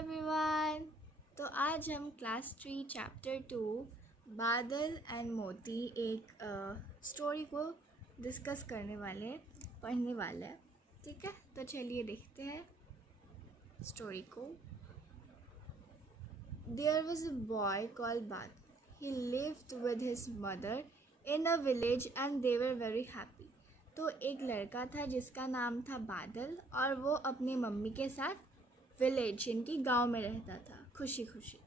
Everyone. तो आज हम क्लास 3 चैप्टर 2 बादल एंड मोती एक स्टोरी को डिस्कस करने वाले पढ़ने वाले हैं। ठीक है, तो चलिए देखते हैं स्टोरी को। There was a boy called Badal. He lived with his mother in a village and they were very happy. तो एक लड़का था जिसका नाम था बादल और वो अपनी मम्मी के साथ विलेज इनकी गांव में रहता था खुशी खुशी।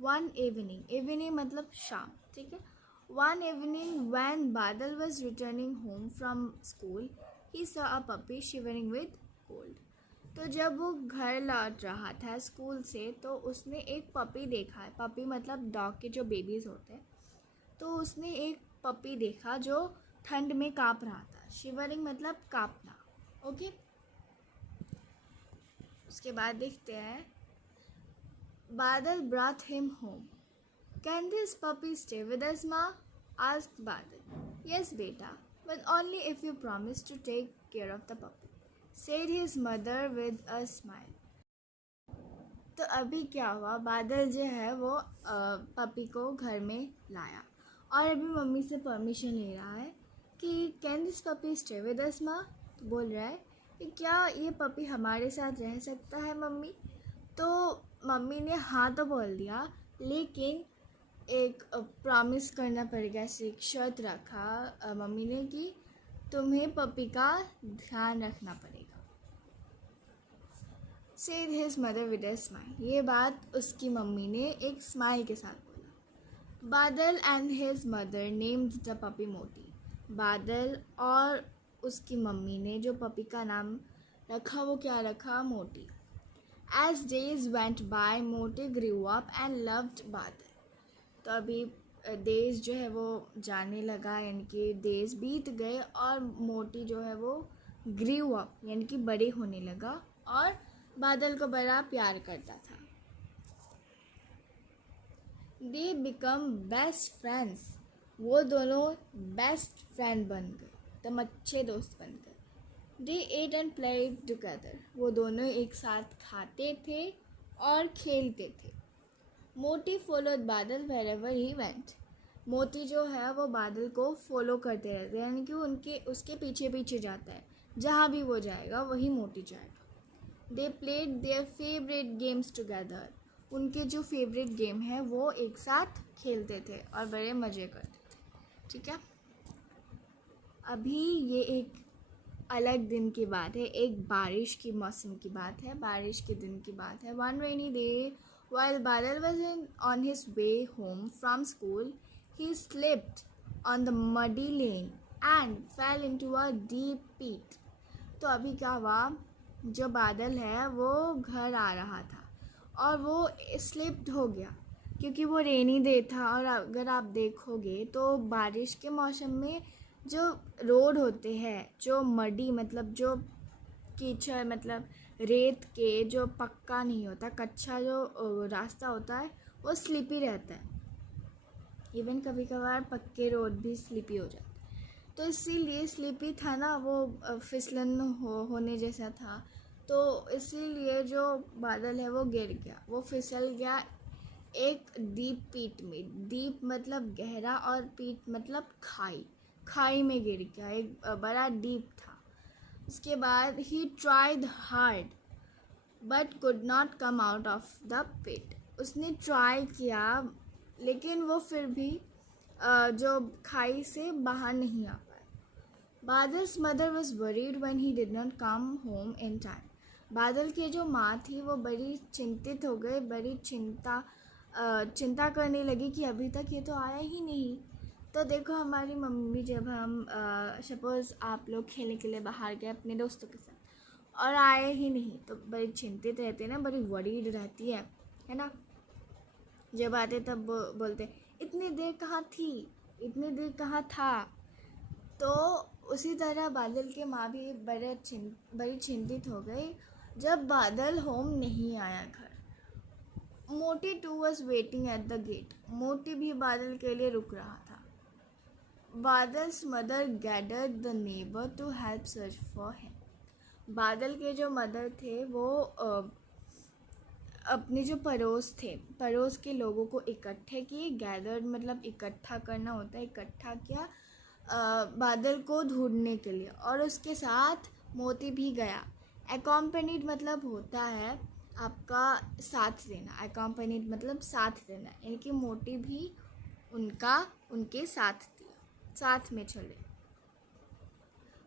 वन इवनिंग मतलब शाम। ठीक है। वन इवनिंग व्हेन बादल was returning home from school he saw a puppy shivering with cold. तो जब वो घर लौट रहा था स्कूल से तो उसने एक पपी देखा है। पपी मतलब डॉग के जो बेबीज़ होते हैं। तो उसने एक पपी देखा जो ठंड में काँप रहा था। शिवरिंग मतलब काँपना। ओके, उसके बाद देखते हैं। बादल brought him home. Can this puppy stay with us, Ma? asked Badal. Yes, beta, but only if you promise to take care of the puppy, said his mother with a smile. तो अभी क्या हुआ, बादल जो है वो puppy को घर में लाया और अभी मम्मी से परमिशन ले रहा है कि can this puppy stay with us माँ। तो बोल रहा है कि क्या ये पपी हमारे साथ रह सकता है मम्मी। तो मम्मी ने हाँ तो बोल दिया, लेकिन एक प्रॉमिस करना पड़ेगा, ऐसे एक शर्त रखा मम्मी ने कि तुम्हें पपी का ध्यान रखना पड़ेगा। Said his mother with a smile. ये बात उसकी मम्मी ने एक स्माइल के साथ बोला। बादल and his mother named the puppy मोटी। बादल और उसकी मम्मी ने जो पपी का नाम रखा वो क्या रखा, मोटी। As days went by, मोटी grew up and loved बादल। तो अभी डेज जो है वो जाने लगा, यानी कि डेज बीत गए और मोटी जो है वो ग्रीव अप यानी कि बड़े होने लगा और बादल को बड़ा प्यार करता था। They become best friends. वो दोनों बेस्ट फ्रेंड बन गए, एकदम अच्छे दोस्त बन गए। दे एट एंड प्लेड टुगेदर। वो दोनों एक साथ खाते थे और खेलते थे। मोटी फॉलोड बादल वेरेवर ही वेंट। मोती जो है वो बादल को फॉलो करते रहते हैं, यानी कि उसके पीछे पीछे जाता है, जहाँ भी वो जाएगा वही मोती जाएगा। They played their favourite games together. उनके जो फेवरेट गेम है वो एक साथ खेलते थे और बड़े मज़े करते थे। ठीक है, अभी ये एक अलग दिन की बात है, एक बारिश की मौसम की बात है, बारिश के दिन की बात है। One rainy day while Badal was on his way home from school, he slipped on the muddy lane and fell into a deep pit. तो अभी क्या हुआ, जो बादल है वो घर आ रहा था और वो स्लिप्ड हो गया क्योंकि वो रेनी डे था। और अगर आप देखोगे तो बारिश के मौसम में जो रोड होते हैं, जो मडी मतलब जो कीचड़ मतलब रेत के जो पक्का नहीं होता, कच्चा जो रास्ता होता है वो स्लिपी रहता है। इवन कभी कभार पक्के रोड भी स्लिपी हो जाते हैं। तो इसीलिए स्लिपी था ना, वो फिसलन होने जैसा था। तो इसीलिए जो बादल है वो गिर गया, वो फिसल गया एक डीप पीट में। डीप मतलब गहरा और पीट मतलब खाई, खाई में गिर गया, एक बड़ा डीप था। उसके बाद ही tried hard but could not come out of the pit. उसने ट्राई किया लेकिन वो फिर भी जो खाई से बाहर नहीं आ पाया। Badal's mother was worried when he did not come home in time. Badal की जो माँ थी वो बड़ी चिंतित हो गई, बड़ी चिंता करने लगी कि अभी तक ये तो आया ही नहीं। तो देखो हमारी मम्मी, जब हम सपोज़ आप लोग खेलने के लिए बाहर गए अपने दोस्तों के साथ और आए ही नहीं तो बड़ी चिंतित रहते हैं ना, बड़ी वरीड रहती है ना। जब आते तब बोलते इतनी देर कहाँ थी, इतनी देर कहाँ था। तो उसी तरह बादल के माँ भी बड़ी चिंतित हो गई जब बादल होम नहीं आया घर। Moti too was waiting at the gate. Moti भी बादल के लिए रुक रहा था। Badal's mother gathered the neighbour to help search for him. Badal के जो मदर थे वो अपने जो पड़ोस के लोगों को इकट्ठे किए। गैदर मतलब इकट्ठा करना होता है, इकट्ठा किया बादल को ढूंढने के लिए, और उसके साथ मोती भी गया। एकम्पनीड मतलब होता है आपका साथ देना, एकम्पनीड मतलब साथ देना, यानी कि मोती भी उनके साथ में चले।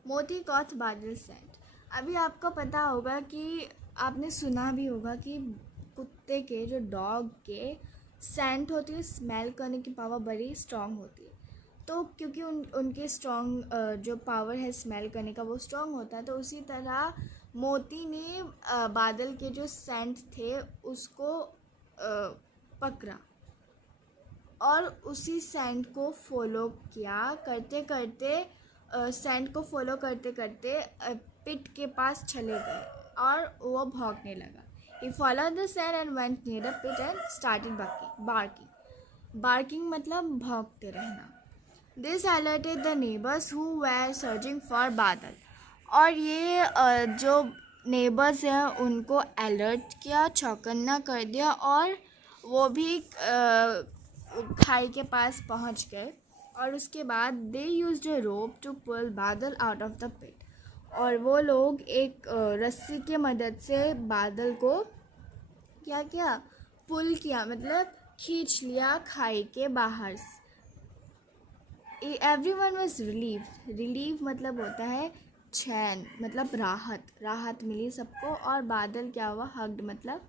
मोती गॉट बादल सेंट। अभी आपको पता होगा कि आपने सुना भी होगा कि कुत्ते के, जो डॉग के सेंट होती है, स्मेल करने की पावर बड़ी स्ट्रांग होती है। तो क्योंकि उनके स्ट्रांग जो पावर है स्मेल करने का वो स्ट्रांग होता है, तो उसी तरह मोती ने बादल के जो सेंट थे उसको पकड़ा और उसी सेंट को फॉलो किया। करते करते सेंट को फॉलो करते करते पिट के पास चले गए और वो भौंकने लगा। He followed the scent and went near the pit and started barking मतलब भौंकते रहना। This alerted the neighbors who were searching for बादल। और ये जो नेबर्स हैं उनको अलर्ट किया, चौकन्ना कर दिया, और वो भी खाई के पास पहुंच गए। और उसके बाद they used a rope to pull बादल आउट ऑफ द पिट। और वो लोग एक रस्सी के मदद से बादल को क्या किया, पुल किया, मतलब खींच लिया खाई के बाहर से। एवरीवन वाज रिलीव मतलब होता है चैन, मतलब राहत मिली सबको। और बादल क्या हुआ, हग्ड मतलब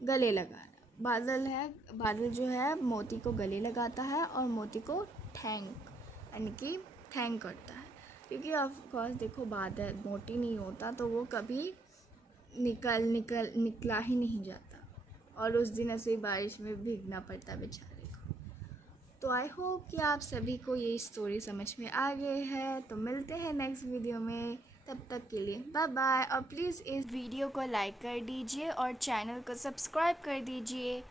गले लगा। बादल जो है मोती को गले लगाता है और मोती को थैंक करता है, क्योंकि ऑफ कोर्स देखो बादल मोती नहीं होता तो वो कभी निकला ही नहीं जाता, और उस दिन ऐसे ही बारिश में भीगना पड़ता बेचारे को। तो आई होप कि आप सभी को ये स्टोरी समझ में आ गई है। तो मिलते हैं नेक्स्ट वीडियो में, तब तक के लिए बाय बाय। और प्लीज़ इस वीडियो को लाइक कर दीजिए और चैनल को सब्सक्राइब कर दीजिए।